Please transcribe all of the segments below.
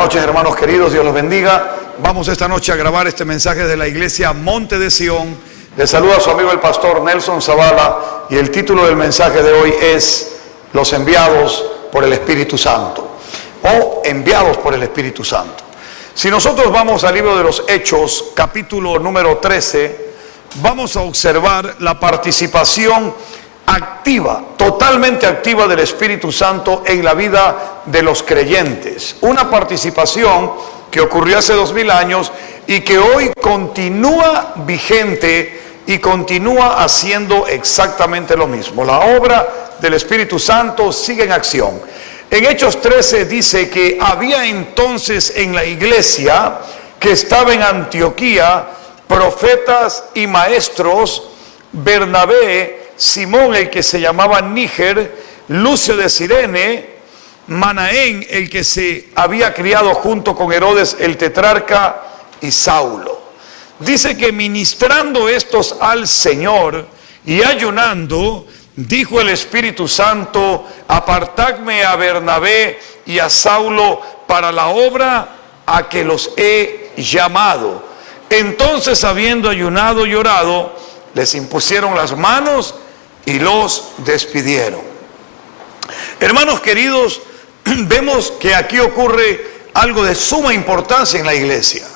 noches, hermanos queridos, Dios los bendiga. Vamos esta noche a grabar este mensaje de la iglesia Monte de Sión. Le saluda a su amigo el pastor Nelson Zavala y el título del mensaje de hoy es Los enviados por el Espíritu Santo o enviados por el Espíritu Santo. Si nosotros vamos al libro de los Hechos, capítulo número 13, vamos a observar la participación activa, totalmente activa del Espíritu Santo en la vida de los creyentes. Una participación que ocurrió hace 2000 años y que hoy continúa vigente y continúa haciendo exactamente lo mismo. La obra del Espíritu Santo sigue en acción. En Hechos 13 dice que había entonces en la iglesia que estaba en Antioquía profetas y maestros: Bernabé, Simón, el que se llamaba Níger, Lucio de Cirene, Manaén, el que se había criado junto con Herodes el tetrarca, y Saulo. Dice que ministrando estos al Señor y ayunando, dijo el Espíritu Santo: apartadme a Bernabé y a Saulo para la obra a que los he llamado. Entonces, habiendo ayunado y orado, les impusieron las manos y los despidieron. Hermanos queridos, vemos que aquí ocurre algo de suma importancia en la iglesia.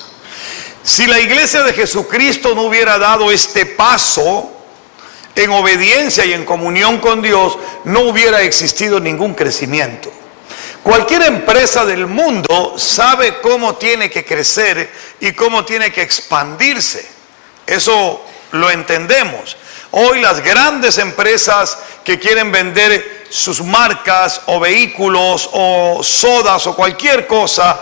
Si la iglesia de Jesucristo no hubiera dado este paso en obediencia y en comunión con Dios, no hubiera existido ningún crecimiento. Cualquier empresa del mundo sabe cómo tiene que crecer y cómo tiene que expandirse. Eso lo entendemos. Hoy las grandes empresas que quieren vender sus marcas o vehículos o sodas o cualquier cosa,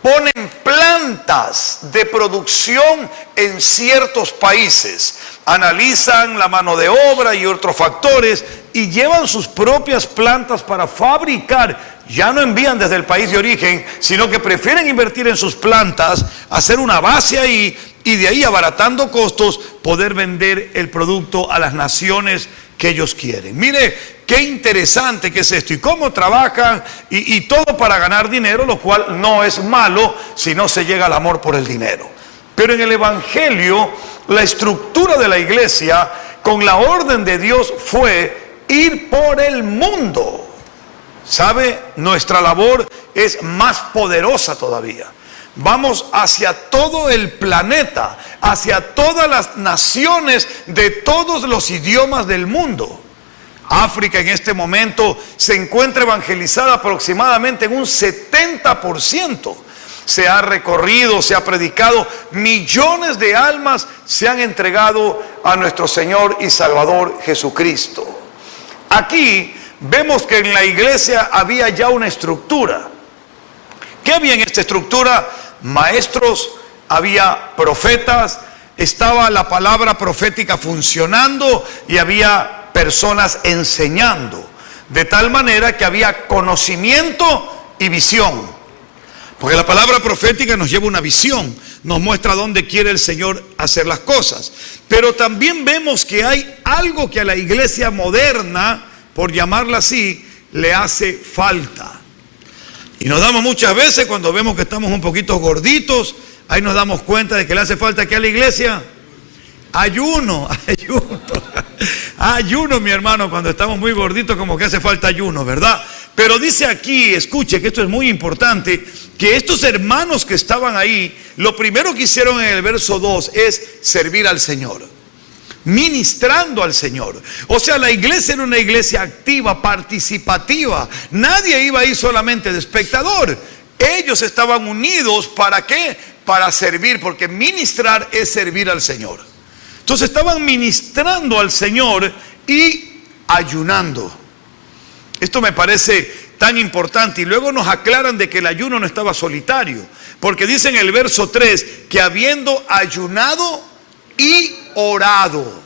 ponen plantas de producción en ciertos países. Analizan la mano de obra y otros factores y llevan sus propias plantas para fabricar. Ya no envían desde el país de origen, sino que prefieren invertir en sus plantas, hacer una base ahí y de ahí, abaratando costos, poder vender el producto a las naciones que ellos quieren. Mire qué interesante que es esto y cómo trabajan y todo para ganar dinero, lo cual no es malo si no se llega al amor por el dinero. Pero en el Evangelio, la estructura de la iglesia con la orden de Dios fue ir por el mundo. ¿Sabe? Nuestra labor es más poderosa todavía. Vamos hacia todo el planeta, hacia todas las naciones de todos los idiomas del mundo. África en este momento se encuentra evangelizada aproximadamente en un 70%. Se ha recorrido, se ha predicado, millones de almas se han entregado a nuestro Señor y Salvador Jesucristo. Aquí vemos que en la iglesia había ya una estructura. ¿Qué había en esta estructura? Maestros, había profetas, estaba la palabra profética funcionando y había personas enseñando. De tal manera que había conocimiento y visión. Porque la palabra profética nos lleva una visión, nos muestra dónde quiere el Señor hacer las cosas. Pero también vemos que hay algo que a la iglesia moderna, por llamarla así, le hace falta. Y nos damos muchas veces cuando vemos que estamos un poquito gorditos, ahí nos damos cuenta de que le hace falta aquí a la iglesia ayuno. Ayuno, mi hermano, cuando estamos muy gorditos como que hace falta ayuno, ¿verdad? Pero dice aquí, escuche que esto es muy importante, que estos hermanos que estaban ahí, lo primero que hicieron en el verso 2 es servir al Señor, ministrando al Señor. O sea, la iglesia era una iglesia activa, participativa. Nadie iba ahí solamente de espectador. Ellos estaban unidos, ¿para qué? Para servir, porque ministrar es servir al Señor. Entonces estaban ministrando al Señor y ayunando. Esto me parece tan importante. Y luego nos aclaran de que el ayuno no estaba solitario, porque dice en el verso 3 que habiendo ayunado y orado.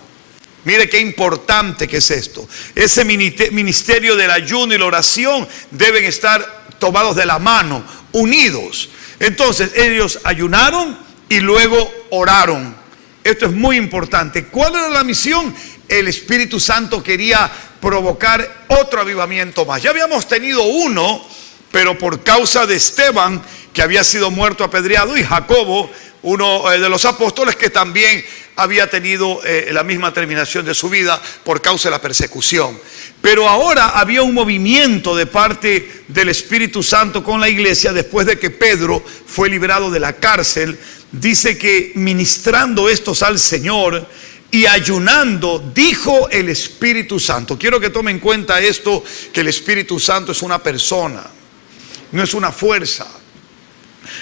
Mire qué importante que es esto. Ese ministerio del ayuno y la oración deben estar tomados de la mano, unidos. Entonces ellos ayunaron y luego oraron. Esto es muy importante. ¿Cuál era la misión? El Espíritu Santo quería provocar otro avivamiento más. Ya habíamos tenido uno, pero por causa de Esteban, que había sido muerto apedreado, y Jacobo, uno de los apóstoles que también había tenido la misma terminación de su vida por causa de la persecución. Pero ahora había un movimiento de parte del Espíritu Santo con la iglesia después de que Pedro fue liberado de la cárcel. Dice que ministrando estos al Señor y ayunando, dijo el Espíritu Santo. Quiero que tomen en cuenta esto, que el Espíritu Santo es una persona, no es una fuerza,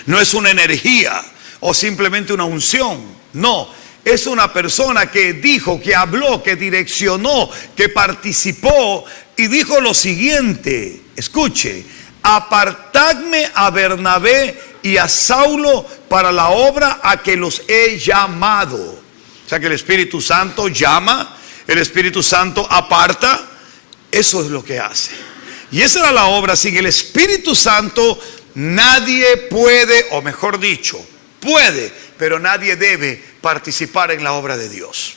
no es una energía o simplemente una unción. No, es una persona que dijo, que habló, que direccionó, que participó y dijo lo siguiente. Escuche: apartadme a Bernabé y a Saulo para la obra a que los he llamado. O sea que el Espíritu Santo llama, el Espíritu Santo aparta. Eso es lo que hace. Y esa era la obra. Sin el Espíritu Santo nadie puede, o mejor dicho, puede, pero nadie debe participar en la obra de Dios.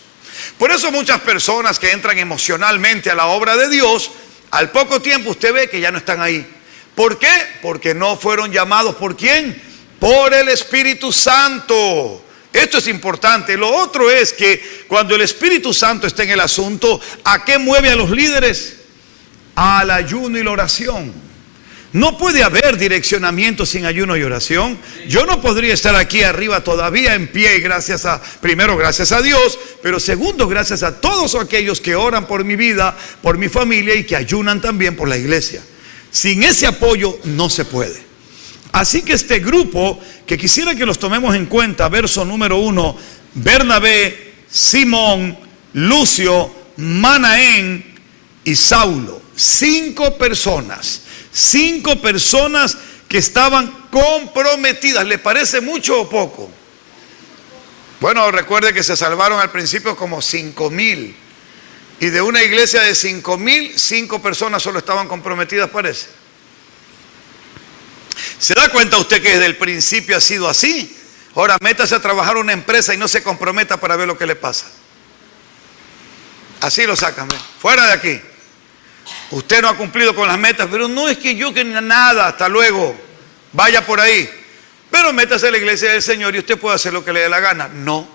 Por eso muchas personas que entran emocionalmente a la obra de Dios, al poco tiempo usted ve que ya no están ahí. ¿Por qué? Porque no fueron llamados. ¿Por quién? Por el Espíritu Santo. Esto es importante. Lo otro es que cuando el Espíritu Santo está en el asunto, ¿a qué mueve a los líderes? Al ayuno y la oración. No puede haber direccionamiento sin ayuno y oración. Yo no podría estar aquí arriba todavía en pie, primero gracias a Dios, pero segundo gracias a todos aquellos que oran por mi vida, por mi familia y que ayunan también por la iglesia. Sin ese apoyo no se puede. Así que este grupo, que quisiera que los tomemos en cuenta, verso número 1, Bernabé, Simón, Lucio, Manaén y Saulo. 5 personas que estaban comprometidas. ¿Le parece mucho o poco? Bueno, recuerde que se salvaron al principio como 5,000. Y de una iglesia de 5,000, 5 personas solo estaban comprometidas, parece. ¿Se da cuenta usted que desde el principio ha sido así? Ahora métase a trabajar en una empresa y no se comprometa para ver lo que le pasa. Así lo sacan, ¿ve? Fuera de aquí. Usted no ha cumplido con las metas, pero no es que yo que nada, hasta luego, vaya por ahí. Pero métase a la iglesia del Señor y usted puede hacer lo que le dé la gana. No.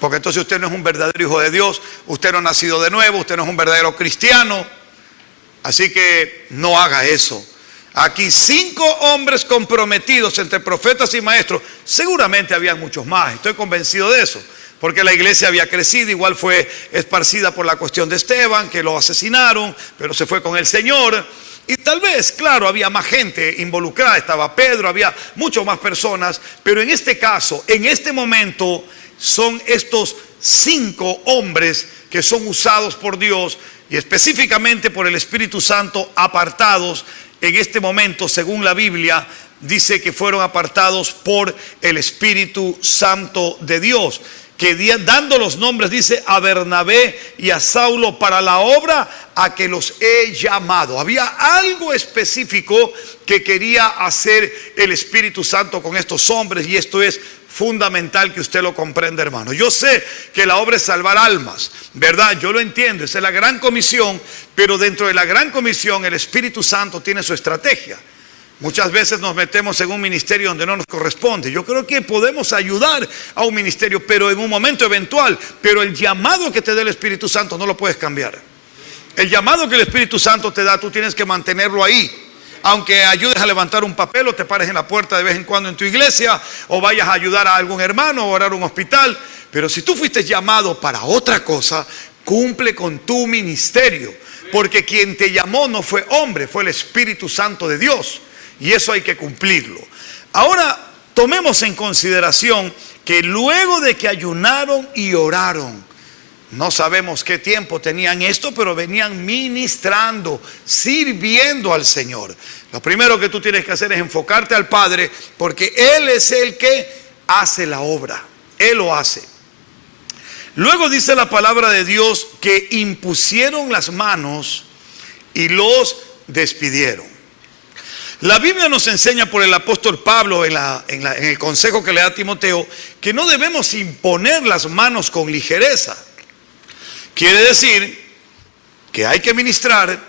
Porque entonces usted no es un verdadero hijo de Dios, usted no ha nacido de nuevo, usted no es un verdadero cristiano. Así que no haga eso. Aquí 5 hombres comprometidos entre profetas y maestros. Seguramente había muchos más, estoy convencido de eso. Porque la iglesia había crecido, igual fue esparcida por la cuestión de Esteban, que lo asesinaron, pero se fue con el Señor. Y tal vez, claro, había más gente involucrada, estaba Pedro, había mucho más personas. Pero en este caso, en este momento, son estos 5 hombres que son usados por Dios y específicamente por el Espíritu Santo, apartados en este momento, según la Biblia, dice que fueron apartados por el Espíritu Santo de Dios. Que dando los nombres, dice, a Bernabé y a Saulo para la obra a que los he llamado. Había algo específico que quería hacer el Espíritu Santo con estos hombres, y esto es fundamental que usted lo comprenda, hermano. Yo sé que la obra es salvar almas, ¿verdad? Yo lo entiendo, esa es la gran comisión, pero dentro de la gran comisión el Espíritu Santo tiene su estrategia. Muchas veces nos metemos en un ministerio donde no nos corresponde. Yo creo que podemos ayudar a un ministerio, pero en un momento eventual. Pero el llamado que te da el Espíritu Santo no lo puedes cambiar. El llamado que el Espíritu Santo te da, tú tienes que mantenerlo ahí. Aunque ayudes a levantar un papel o te pares en la puerta de vez en cuando en tu iglesia, o vayas a ayudar a algún hermano o orar a un hospital. Pero si tú fuiste llamado para otra cosa, cumple con tu ministerio. Porque quien te llamó no fue hombre, fue el Espíritu Santo de Dios. Y eso hay que cumplirlo. Ahora, tomemos en consideración que luego de que ayunaron y oraron, no sabemos qué tiempo tenían esto, pero venían ministrando, sirviendo al Señor. Lo primero que tú tienes que hacer es enfocarte al Padre, porque Él es el que hace la obra. Él lo hace. Luego dice la palabra de Dios que impusieron las manos y los despidieron. La Biblia nos enseña por el apóstol Pablo en el consejo que le da a Timoteo que no debemos imponer las manos con ligereza. Quiere decir que hay que ministrar,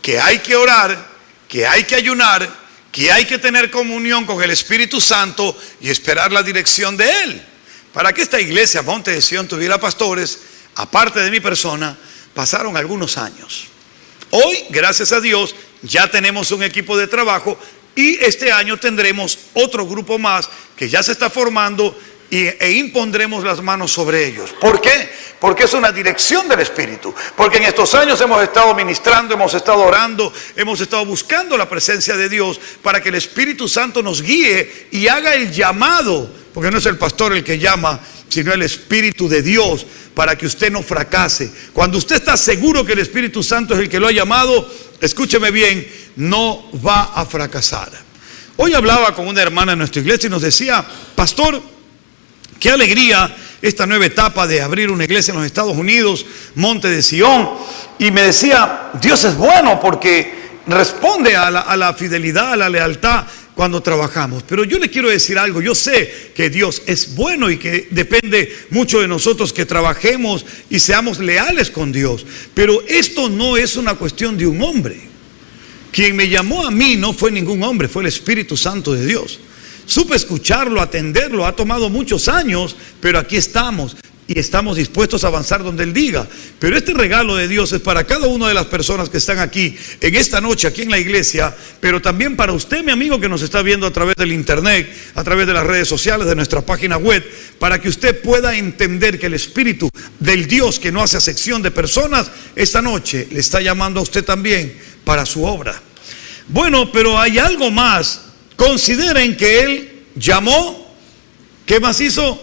que hay que orar, que hay que ayunar, que hay que tener comunión con el Espíritu Santo y esperar la dirección de Él. Para que esta iglesia Monte de Sion tuviera pastores, aparte de mi persona, pasaron algunos años. Hoy, gracias a Dios, ya tenemos un equipo de trabajo y este año tendremos otro grupo más que ya se está formando e impondremos las manos sobre ellos. ¿Por qué? Porque es una dirección del Espíritu. Porque en estos años hemos estado ministrando, hemos estado orando, hemos estado buscando la presencia de Dios para que el Espíritu Santo nos guíe y haga el llamado. Porque no es el pastor el que llama, sino el Espíritu de Dios, para que usted no fracase. Cuando usted está seguro que el Espíritu Santo es el que lo ha llamado, escúcheme bien, no va a fracasar. Hoy hablaba con una hermana en nuestra iglesia y nos decía: pastor, qué alegría esta nueva etapa de abrir una iglesia en los Estados Unidos, Monte de Sion. Y me decía, Dios es bueno porque responde a la fidelidad, a la lealtad cuando trabajamos. Pero yo le quiero decir algo, yo sé que Dios es bueno y que depende mucho de nosotros que trabajemos y seamos leales con Dios. Pero esto no es una cuestión de un hombre. Quien me llamó a mí no fue ningún hombre, fue el Espíritu Santo de Dios. Supe escucharlo, atenderlo, ha tomado muchos años, pero aquí estamos y estamos dispuestos a avanzar donde Él diga. Pero este regalo de Dios es para cada una de las personas que están aquí en esta noche, aquí en la iglesia, pero también para usted, mi amigo, que nos está viendo a través del internet, a través de las redes sociales, de nuestra página web, para que usted pueda entender que el Espíritu del Dios que no hace acepción de personas, esta noche le está llamando a usted también para su obra. Bueno, pero hay algo más. Consideren que Él llamó, ¿qué más hizo?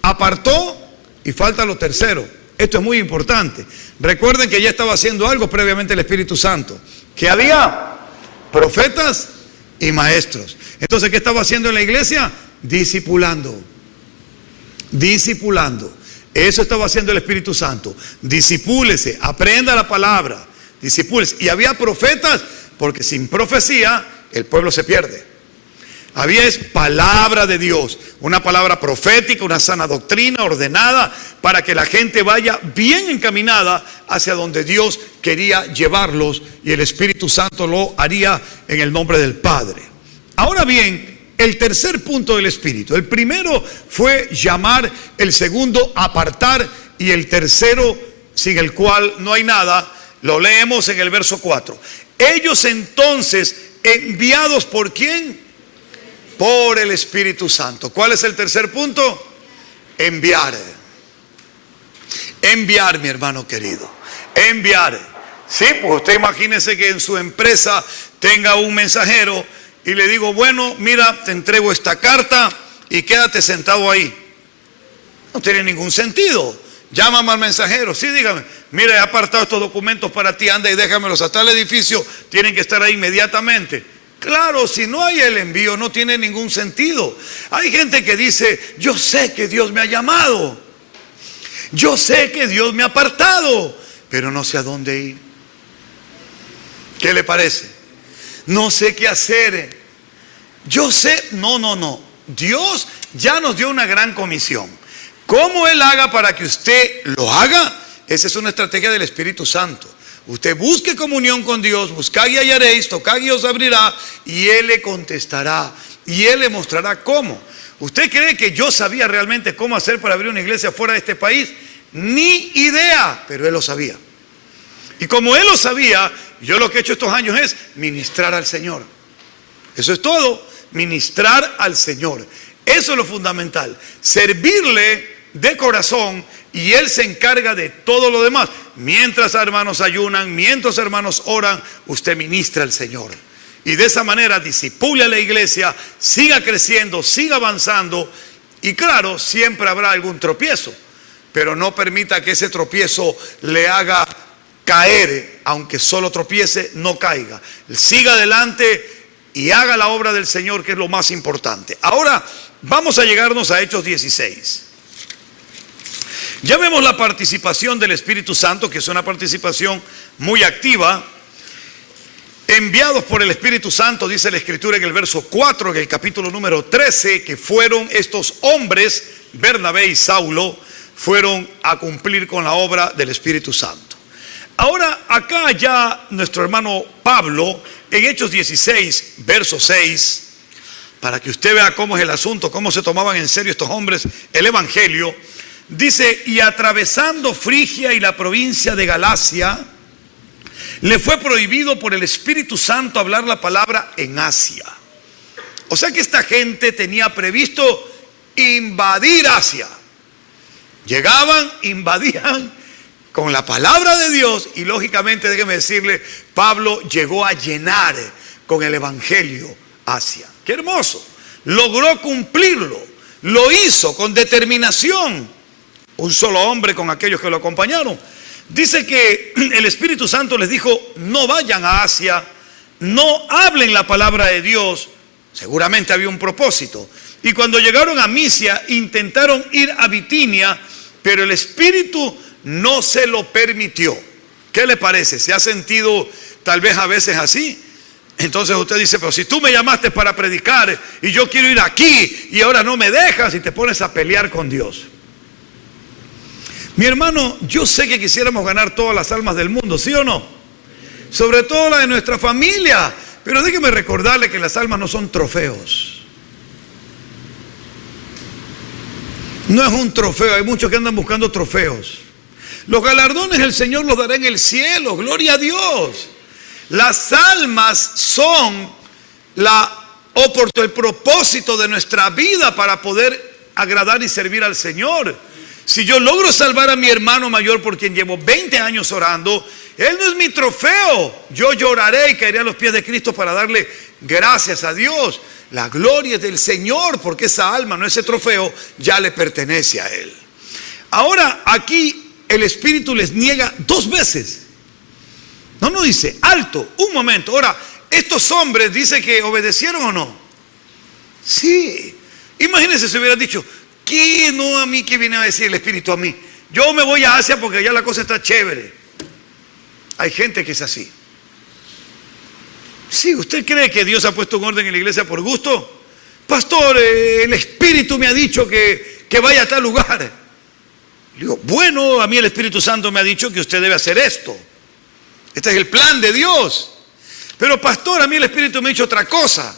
Apartó y falta lo tercero. Esto es muy importante. Recuerden que ya estaba haciendo algo previamente el Espíritu Santo, que había profetas y maestros. Entonces, ¿qué estaba haciendo en la iglesia? Discipulando. Discipulando. Eso estaba haciendo el Espíritu Santo. Discipúlese, aprenda la palabra, discipúlese. Y había profetas, porque sin profecía el pueblo se pierde. Había es palabra de Dios, una palabra profética, una sana doctrina ordenada para que la gente vaya bien encaminada hacia donde Dios quería llevarlos, y el Espíritu Santo lo haría en el nombre del Padre. Ahora bien, el tercer punto del Espíritu: el primero fue llamar, el segundo apartar, y el tercero, sin el cual no hay nada, lo leemos en el verso 4. Ellos entonces, enviados ¿por quién? Por el Espíritu Santo. ¿Cuál es el tercer punto? Enviar. Enviar, mi hermano querido. Enviar. Sí, pues usted imagínese que en su empresa tenga un mensajero y le digo, bueno, mira, te entrego esta carta y quédate sentado ahí. No tiene ningún sentido. Llámame al mensajero, sí, dígame, mira, he apartado estos documentos para ti, anda y déjamelos hasta el edificio, tienen que estar ahí inmediatamente. Claro, si no hay el envío no tiene ningún sentido. Hay gente que dice, yo sé que Dios me ha llamado, yo sé que Dios me ha apartado, pero no sé a dónde ir. ¿Qué le parece? No sé qué hacer. Yo sé, no. Dios ya nos dio una gran comisión. ¿Cómo Él haga para que usted lo haga? Esa es una estrategia del Espíritu Santo. Usted busque comunión con Dios, buscad y hallaréis, tocad y os abrirá, y Él le contestará, y Él le mostrará cómo. ¿Usted cree que yo sabía realmente cómo hacer para abrir una iglesia fuera de este país? Ni idea, pero Él lo sabía. Y como Él lo sabía, yo lo que he hecho estos años es ministrar al Señor. Eso es todo, ministrar al Señor. Eso es lo fundamental, servirle de corazón, y Él se encarga de todo lo demás. Mientras hermanos ayunan, mientras hermanos oran, usted ministra al Señor. Y de esa manera disipule a la iglesia, siga creciendo, siga avanzando. Y claro, siempre habrá algún tropiezo, pero no permita que ese tropiezo le haga caer. Aunque solo tropiece, no caiga. Siga adelante y haga la obra del Señor, que es lo más importante. Ahora vamos a llegarnos a Hechos 16. Ya vemos la participación del Espíritu Santo, que es una participación muy activa. Enviados por el Espíritu Santo, dice la Escritura en el verso 4, en el capítulo número 13, que fueron estos hombres, Bernabé y Saulo, fueron a cumplir con la obra del Espíritu Santo. Ahora acá ya nuestro hermano Pablo, en Hechos 16, verso 6, para que usted vea cómo es el asunto, cómo se tomaban en serio estos hombres el evangelio, dice: y atravesando Frigia y la provincia de Galacia, le fue prohibido por el Espíritu Santo hablar la palabra en Asia. O sea que esta gente tenía previsto invadir Asia. Llegaban, invadían con la palabra de Dios y lógicamente, déjeme decirle, Pablo llegó a llenar con el evangelio Asia. ¡Qué hermoso! Logró cumplirlo, lo hizo con determinación. Un solo hombre con aquellos que lo acompañaron. Dice que el Espíritu Santo les dijo: no vayan a Asia, no hablen la palabra de Dios. Seguramente había un propósito. Y cuando llegaron a Misia, intentaron ir a Bitinia, pero el Espíritu no se lo permitió. ¿Qué le parece? ¿Se ha sentido tal vez a veces así? Entonces usted dice: pero si tú me llamaste para predicar y yo quiero ir aquí y ahora no me dejas, y te pones a pelear con Dios. Mi hermano, yo sé que quisiéramos ganar todas las almas del mundo, ¿sí o no? Sobre todo la de nuestra familia. Pero déjeme recordarle que las almas no son trofeos. No es un trofeo, hay muchos que andan buscando trofeos. Los galardones el Señor los dará en el cielo, gloria a Dios. Las almas son el propósito de nuestra vida para poder agradar y servir al Señor. Si yo logro salvar a mi hermano mayor por quien llevo 20 años orando, él no es mi trofeo. Yo lloraré y caeré a los pies de Cristo para darle gracias a Dios. La gloria es del Señor, porque esa alma, no ese trofeo, ya le pertenece a Él. Ahora aquí el Espíritu les niega 2 veces. No dice: alto, un momento. Ahora, estos hombres dice que obedecieron o no. Sí. Imagínense si hubieran dicho: ¿qué? No, a mí, ¿qué viene a decir el Espíritu a mí? Yo me voy a Asia porque allá la cosa está chévere. Hay gente que es así. Sí, ¿usted cree que Dios ha puesto un orden en la iglesia por gusto? Pastor, el Espíritu me ha dicho que vaya a tal lugar. Le digo: bueno, a mí el Espíritu Santo me ha dicho que usted debe hacer esto. Este es el plan de Dios. Pero pastor, a mí el Espíritu me ha dicho otra cosa.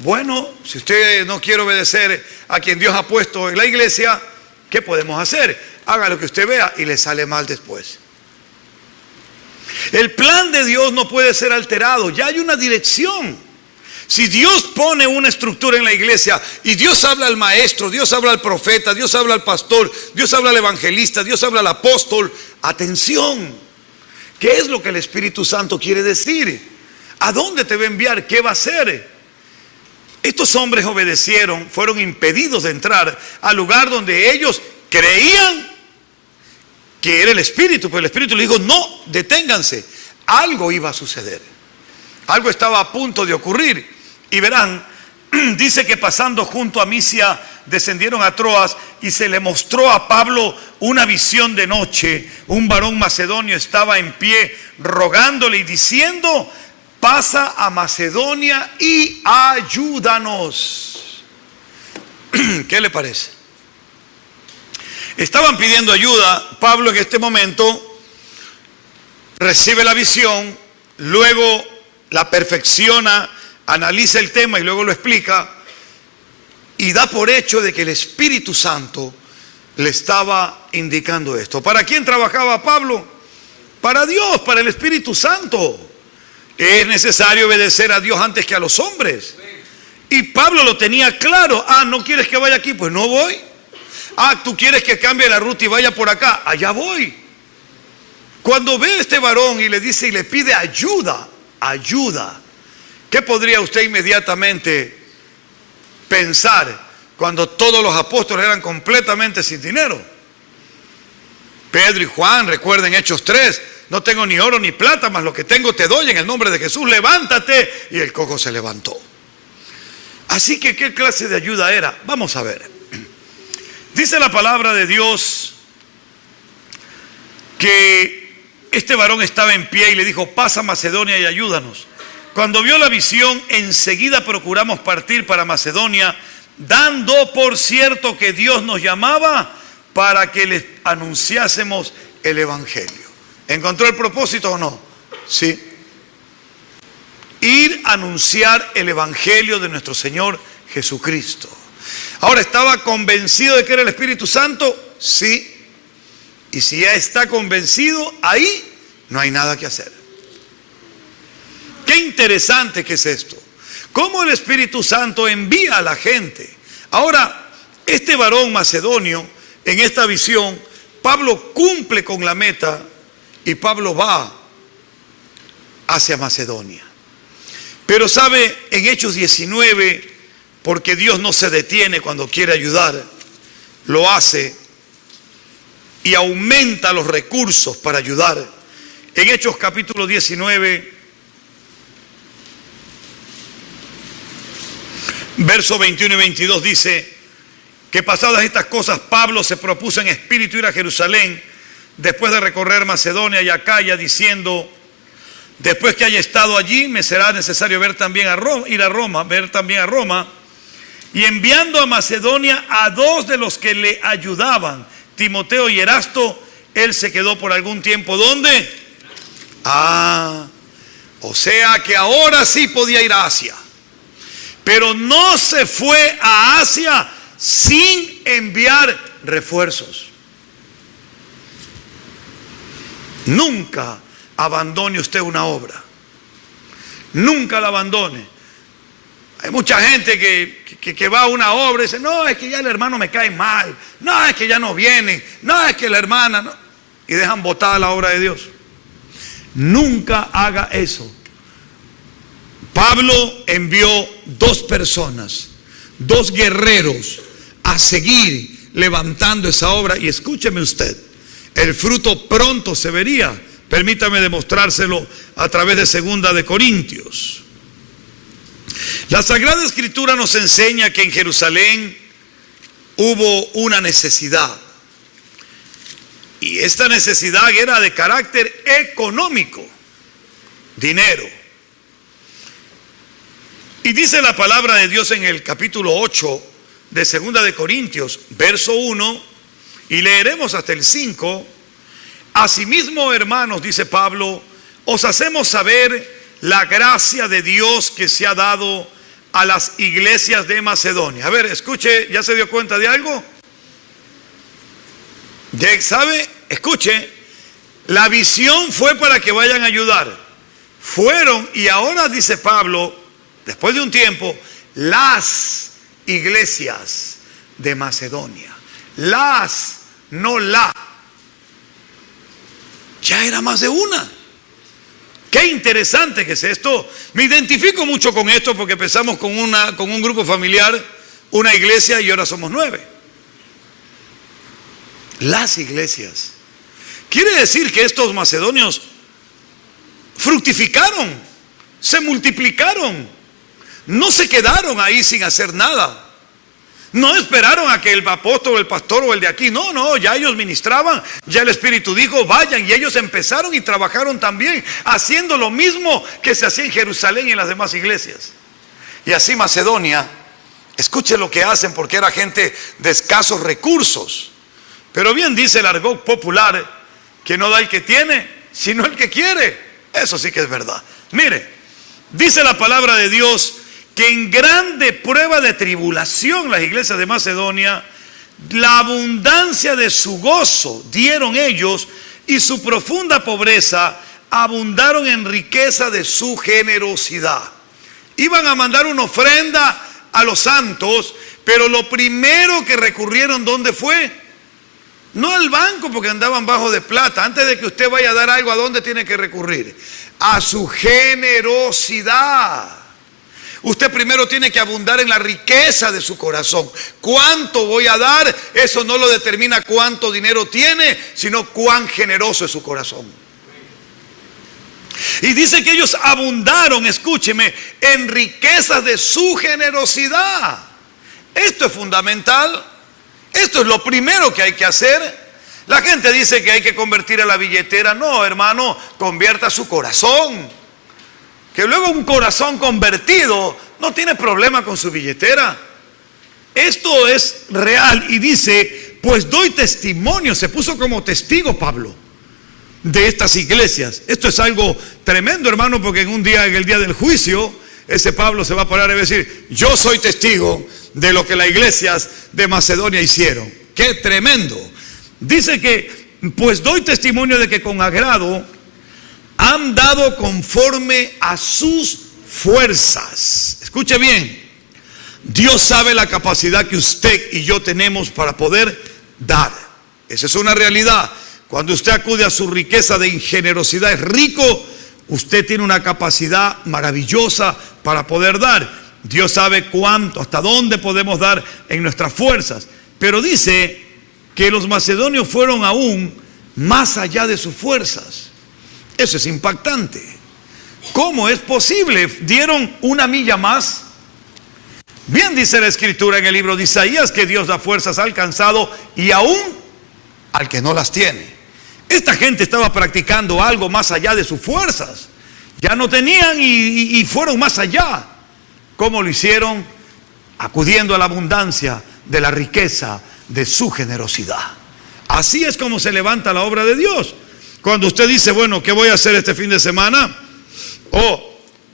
Bueno, si usted no quiere obedecer a quien Dios ha puesto en la iglesia, ¿qué podemos hacer? Haga lo que usted vea y le sale mal después. El plan de Dios no puede ser alterado, ya hay una dirección. Si Dios pone una estructura en la iglesia y Dios habla al maestro, Dios habla al profeta, Dios habla al pastor, Dios habla al evangelista, Dios habla al apóstol, atención. ¿Qué es lo que el Espíritu Santo quiere decir? ¿A dónde te va a enviar? ¿Qué va a hacer? Estos hombres obedecieron, fueron impedidos de entrar al lugar donde ellos creían que era el Espíritu, pero el Espíritu les dijo: no, deténganse. Algo iba a suceder, algo estaba a punto de ocurrir. Y verán, dice que pasando junto a Misia descendieron a Troas y se le mostró a Pablo una visión de noche. Un varón macedonio estaba en pie rogándole y diciendo: pasa a Macedonia y ayúdanos. ¿Qué le parece? Estaban pidiendo ayuda. Pablo en este momento recibe la visión, luego la perfecciona, analiza el tema y luego lo explica, y da por hecho de que el Espíritu Santo le estaba indicando esto. ¿Para quién trabajaba Pablo? Para Dios, para el Espíritu Santo. Es necesario obedecer a Dios antes que a los hombres. Y Pablo lo tenía claro. ¿No quieres que vaya aquí? Pues no voy. ¿Tú quieres que cambie la ruta y vaya por acá? Allá voy. Cuando ve a este varón y le dice y le pide ayuda, ¿qué podría usted inmediatamente pensar cuando todos los apóstoles eran completamente sin dinero? Pedro y Juan, recuerden Hechos 3, no tengo ni oro ni plata, mas lo que tengo te doy en el nombre de Jesús, levántate. Y el cojo se levantó. Así que, ¿qué clase de ayuda era? Vamos a ver. Dice la palabra de Dios que este varón estaba en pie y le dijo: pasa a Macedonia y ayúdanos. Cuando vio la visión, enseguida procuramos partir para Macedonia, dando por cierto que Dios nos llamaba para que les anunciásemos el evangelio. ¿Encontró el propósito o no? Sí. Ir a anunciar el evangelio de nuestro Señor Jesucristo. Ahora, ¿estaba convencido de que era el Espíritu Santo? Sí. Y si ya está convencido, ahí no hay nada que hacer. Qué interesante que es esto. Cómo el Espíritu Santo envía a la gente. Ahora, este varón macedonio, en esta visión, Pablo cumple con la meta y Pablo va hacia Macedonia. Pero sabe, en Hechos 19, porque Dios no se detiene cuando quiere ayudar, lo hace y aumenta los recursos para ayudar. En Hechos capítulo 19, versos 21 y 22 dice que pasadas estas cosas Pablo se propuso en espíritu ir a Jerusalén después de recorrer Macedonia y Acaya, diciendo: después que haya estado allí me será necesario ver también a Roma, y enviando a Macedonia a 2 de los que le ayudaban, Timoteo y Erasto, él se quedó por algún tiempo. ¿Dónde? O sea que ahora sí podía ir a Asia, pero no se fue a Asia sin enviar refuerzos. Nunca abandone usted una obra. Nunca la abandone. Hay mucha gente que va a una obra y dice: no, es que ya el hermano me cae mal. No, es que ya no viene. No, es que la hermana no. Y dejan botada la obra de Dios. Nunca haga eso. Pablo envió 2 personas, 2 guerreros, a seguir levantando esa obra. Y escúcheme usted, el fruto pronto se vería. Permítame demostrárselo a través de 2 de Corintios. La Sagrada Escritura nos enseña que en Jerusalén hubo una necesidad. Y esta necesidad era de carácter económico, dinero. Y dice la palabra de Dios en el capítulo 8 de 2 de Corintios, verso 1, y leeremos hasta el 5. Asimismo, hermanos, dice Pablo, os hacemos saber la gracia de Dios que se ha dado a las iglesias de Macedonia. A ver, escuche, ¿ya se dio cuenta de algo? ¿Ya sabe? Escuche, la visión fue para que vayan a ayudar. Fueron, y ahora dice Pablo, después de un tiempo, las iglesias de Macedonia. Las, no la. Ya era más de una. Qué interesante que es esto. Me identifico mucho con esto porque empezamos con un grupo familiar, una iglesia, y ahora somos 9. Las iglesias. Quiere decir que estos macedonios fructificaron, se multiplicaron, no se quedaron ahí sin hacer nada. No esperaron a que el apóstol, el pastor o el de aquí. No, ya ellos ministraban. Ya el Espíritu dijo: vayan. Y ellos empezaron y trabajaron también, haciendo lo mismo que se hacía en Jerusalén y en las demás iglesias. Y así Macedonia, escuche lo que hacen, porque era gente de escasos recursos. Pero bien dice el argot popular, que no da el que tiene, sino el que quiere. Eso sí que es verdad. Mire, dice la palabra de Dios que en grande prueba de tribulación las iglesias de Macedonia, la abundancia de su gozo dieron ellos, y su profunda pobreza abundaron en riqueza de su generosidad. Iban a mandar una ofrenda a los santos, pero lo primero que recurrieron, ¿dónde fue? No al banco, porque andaban bajo de plata. Antes de que usted vaya a dar algo, ¿a dónde tiene que recurrir? A su generosidad. Usted primero tiene que abundar en la riqueza de su corazón. ¿Cuánto voy a dar? Eso no lo determina cuánto dinero tiene, sino cuán generoso es su corazón. Y dice que ellos abundaron, escúcheme, en riquezas de su generosidad. Esto es fundamental. Esto es lo primero que hay que hacer. La gente dice que hay que convertir a la billetera. No, hermano, convierta su corazón. Que luego un corazón convertido no tiene problema con su billetera. Esto es real. Y dice: pues doy testimonio. Se puso como testigo Pablo. de estas iglesias. Esto es algo tremendo, hermano, porque en el día del juicio, ese Pablo se va a parar y va a decir: yo soy testigo de lo que las iglesias de Macedonia hicieron. ¡Qué tremendo! Dice que, pues doy testimonio de que con agrado han dado conforme a sus fuerzas. Escuche bien, Dios sabe la capacidad que usted y yo tenemos para poder dar. Esa es una realidad. Cuando usted acude a su riqueza de ingenerosidad, es rico, usted tiene una capacidad maravillosa para poder dar. Dios sabe cuánto, hasta dónde podemos dar en nuestras fuerzas. Pero dice que los macedonios fueron aún más allá de sus fuerzas. Eso es impactante. ¿Cómo es posible? Dieron una milla más. Bien dice la Escritura en el libro de Isaías que Dios da fuerzas al cansado y aún al que no las tiene. Esta gente estaba practicando algo más allá de sus fuerzas. Ya no tenían y fueron más allá. ¿Cómo lo hicieron? Acudiendo a la abundancia de la riqueza de su generosidad. Así es como se levanta la obra de Dios. Cuando usted dice: bueno, ¿qué voy a hacer este fin de semana?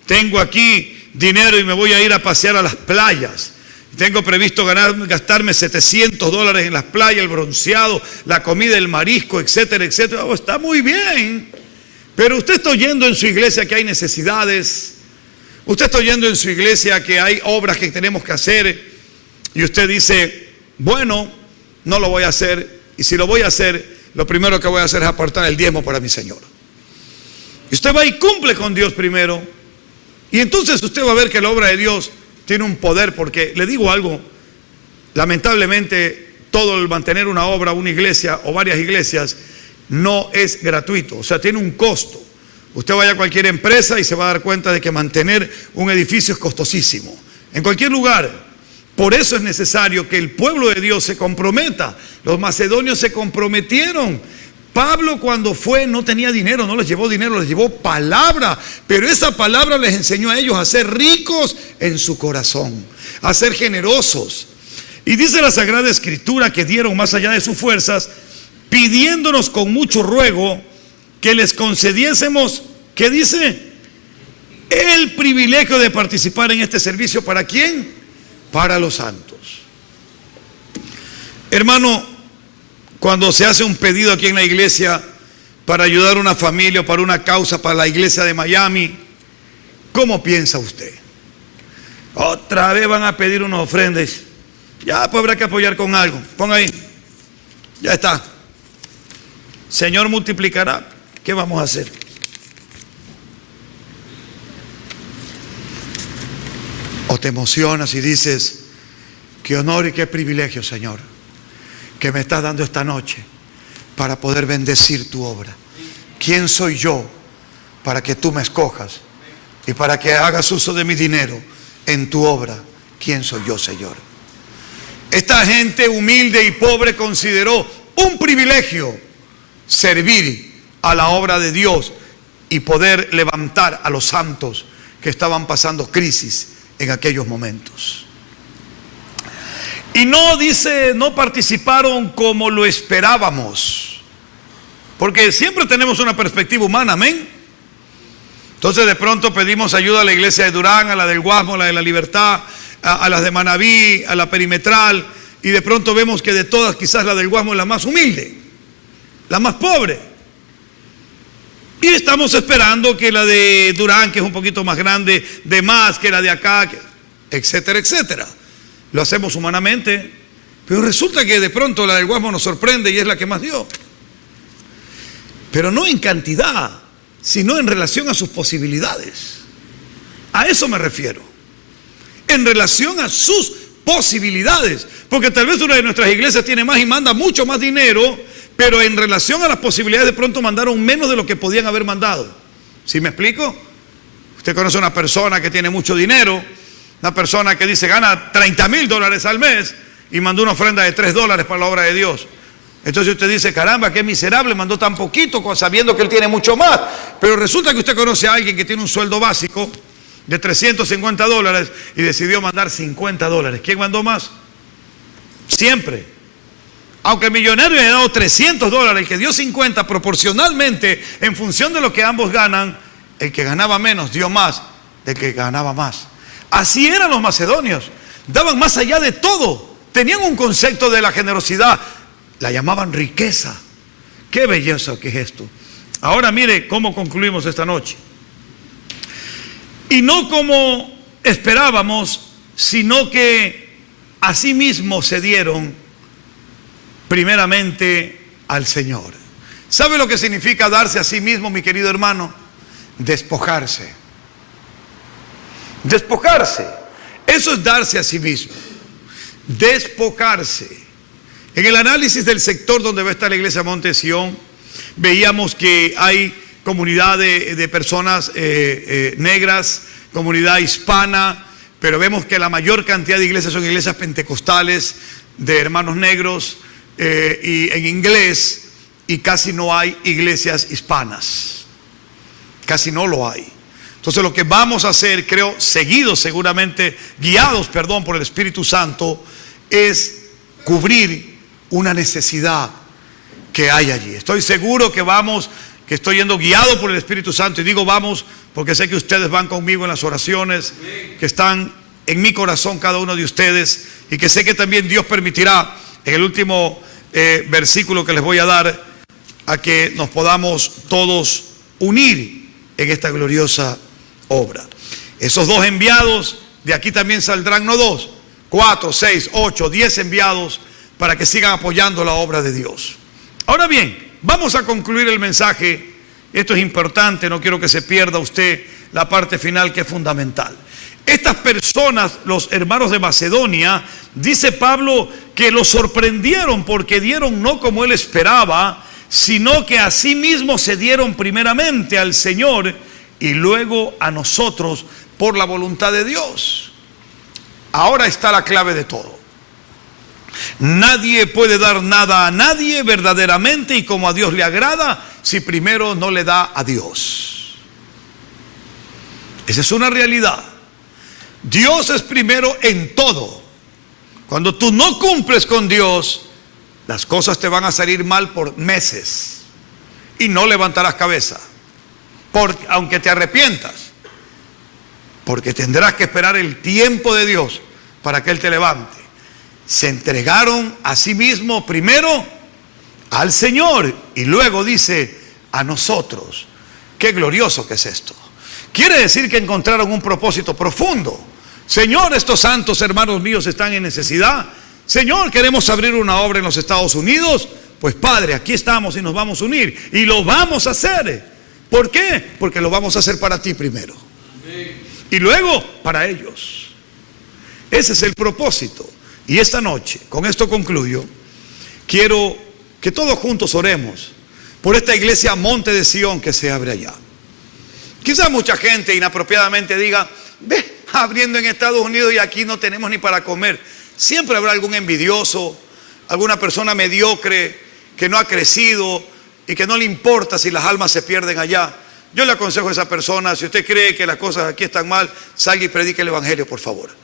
Tengo aquí dinero y me voy a ir a pasear a las playas. Tengo previsto gastarme $700 en las playas, el bronceado, la comida, el marisco, etcétera, etcétera. Está muy bien. Pero usted está oyendo en su iglesia que hay necesidades. Usted está oyendo en su iglesia que hay obras que tenemos que hacer. Y usted dice: bueno, no lo voy a hacer. Y si lo voy a hacer, lo primero que voy a hacer es apartar el diezmo para mi Señor. Y usted va y cumple con Dios primero. Y entonces usted va a ver que la obra de Dios tiene un poder, porque le digo algo, lamentablemente todo el mantener una obra, una iglesia o varias iglesias no es gratuito, o sea, tiene un costo. Usted vaya a cualquier empresa y se va a dar cuenta de que mantener un edificio es costosísimo, en cualquier lugar. Por eso es necesario que el pueblo de Dios se comprometa. Los macedonios se comprometieron. Pablo cuando fue no tenía dinero, no les llevó dinero, les llevó palabra, pero esa palabra les enseñó a ellos a ser ricos en su corazón, a ser generosos. Y dice la Sagrada Escritura que dieron más allá de sus fuerzas, pidiéndonos con mucho ruego que les concediésemos, ¿qué dice? El privilegio de participar en este servicio. ¿Para quién? Para los santos. Hermano, cuando se hace un pedido aquí en la iglesia para ayudar a una familia o para una causa, para la iglesia de Miami, ¿cómo piensa usted? Otra vez van a pedir unas ofrendas. Ya, pues habrá que apoyar con algo. Ponga ahí. Ya está. Señor multiplicará. ¿Qué vamos a hacer? O te emocionas y dices: qué honor y qué privilegio, Señor, que me estás dando esta noche para poder bendecir tu obra. ¿Quién soy yo para que tú me escojas y para que hagas uso de mi dinero en tu obra? ¿Quién soy yo, Señor? Esta gente humilde y pobre consideró un privilegio servir a la obra de Dios y poder levantar a los santos que estaban pasando crisis en aquellos momentos. Y no dice, no participaron como lo esperábamos, porque siempre tenemos una perspectiva humana, amén. Entonces de pronto pedimos ayuda a la iglesia de Durán, a la del Guasmo, a la de la Libertad, a las de Manaví, a la Perimetral, y de pronto vemos que de todas quizás la del Guasmo es la más humilde, la más pobre. Y estamos esperando que la de Durán, que es un poquito más grande, de más que la de acá, etcétera, etcétera. Lo hacemos humanamente, pero resulta que de pronto la del Guasmo nos sorprende y es la que más dio. Pero no en cantidad, sino en relación a sus posibilidades. A eso me refiero. En relación a sus posibilidades. Porque tal vez una de nuestras iglesias tiene más y manda mucho más dinero, pero en relación a las posibilidades de pronto mandaron menos de lo que podían haber mandado. ¿Sí me explico? Usted conoce a una persona que tiene mucho dinero, una persona que dice gana $30,000 al mes y mandó una ofrenda de $3 para la obra de Dios. Entonces usted dice: caramba, qué miserable, mandó tan poquito sabiendo que él tiene mucho más. Pero resulta que usted conoce a alguien que tiene un sueldo básico de $350 y decidió mandar $50. ¿Quién mandó más? Siempre. Aunque el millonario le ha dado $300, el que dio 50, proporcionalmente, en función de lo que ambos ganan, el que ganaba menos dio más del que ganaba más. Así eran los macedonios. Daban más allá de todo. Tenían un concepto de la generosidad. La llamaban riqueza. Qué belleza que es esto. Ahora mire cómo concluimos esta noche. Y no como esperábamos, sino que asimismo se dieron primeramente al Señor. ¿Sabe lo que significa darse a sí mismo, mi querido hermano? Despojarse. Despojarse. Eso es darse a sí mismo. Despojarse. En el análisis del sector donde va a estar la iglesia Monte de Sión, veíamos que hay comunidad de personas negras, comunidad hispana, pero vemos que la mayor cantidad de iglesias son iglesias pentecostales, de hermanos negros, y en inglés, y casi no hay iglesias hispanas. Casi no lo hay. Entonces lo que vamos a hacer, creo, seguidos seguramente, guiados, por el Espíritu Santo, es cubrir una necesidad que hay allí. Estoy seguro que que estoy yendo guiado por el Espíritu Santo, y digo vamos porque sé que ustedes van conmigo en las oraciones que están en mi corazón, cada uno de ustedes, y que sé que también Dios permitirá en el último versículo que les voy a dar, a que nos podamos todos unir en esta gloriosa obra. Esos 2 enviados, de aquí también saldrán no 2, 4, 6, 8, 10 enviados para que sigan apoyando la obra de Dios. Ahora bien, vamos a concluir el mensaje. Esto es importante, no quiero que se pierda usted la parte final, que es fundamental. Estas personas, los hermanos de Macedonia, dice Pablo que los sorprendieron porque dieron no como él esperaba, sino que a sí mismos se dieron primeramente al Señor y luego a nosotros por la voluntad de Dios. Ahora está la clave de todo. Nadie puede dar nada a nadie verdaderamente y como a Dios le agrada si primero no le da a Dios. Esa es una realidad. Dios es primero en todo. Cuando tú no cumples con Dios, las cosas te van a salir mal por meses y no levantarás cabeza, aunque te arrepientas, porque tendrás que esperar el tiempo de Dios para que Él te levante. Se entregaron a sí mismos primero al Señor y luego dice a nosotros. Qué glorioso que es esto. Quiere decir que encontraron un propósito profundo. Señor, estos santos hermanos míos están en necesidad. Señor, queremos abrir una obra en los Estados Unidos. Pues Padre, aquí estamos y nos vamos a unir. Y lo vamos a hacer. ¿Por qué? Porque lo vamos a hacer para ti primero. Y luego para ellos. Ese es el propósito. Y esta noche, con esto concluyo, quiero que todos juntos oremos por esta iglesia Monte de Sión que se abre allá. Quizás mucha gente inapropiadamente diga, ve, abriendo en Estados Unidos y aquí no tenemos ni para comer. Siempre habrá algún envidioso, alguna persona mediocre que no ha crecido y que no le importa si las almas se pierden allá. Yo le aconsejo a esa persona, si usted cree que las cosas aquí están mal, salga y predique el evangelio, por favor.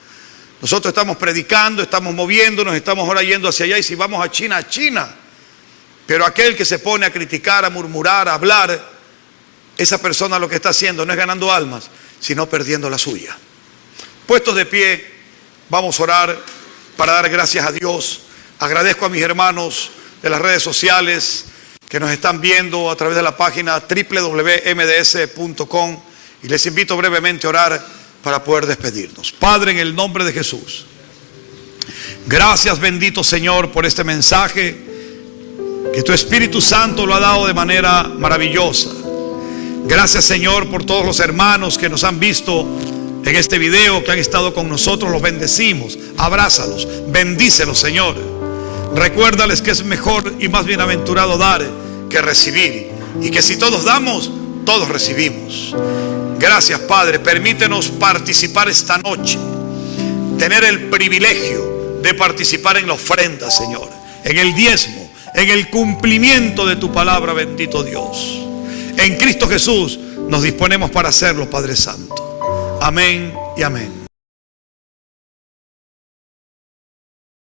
Nosotros estamos predicando, estamos moviéndonos, estamos ahora yendo hacia allá, y si vamos a China, a China. Pero aquel que se pone a criticar, a murmurar, a hablar, esa persona lo que está haciendo no es ganando almas, sino perdiendo la suya. Puestos de pie, vamos a orar para dar gracias a Dios. Agradezco a mis hermanos de las redes sociales que nos están viendo a través de la página www.mds.com, y les invito brevemente a orar para poder despedirnos. Padre, en el nombre de Jesús, gracias, bendito Señor, por este mensaje que tu Espíritu Santo lo ha dado de manera maravillosa. Gracias, Señor, por todos los hermanos que nos han visto en este video, que han estado con nosotros. Los bendecimos, abrázalos, bendícelos, Señor. Recuérdales que es mejor y más bienaventurado dar que recibir, y que si todos damos, todos recibimos. Gracias, Padre. Permítenos participar esta noche, tener el privilegio de participar en la ofrenda, Señor, en el diezmo, en el cumplimiento de tu palabra, bendito Dios. En Cristo Jesús nos disponemos para hacerlo, Padre Santo. Amén y amén.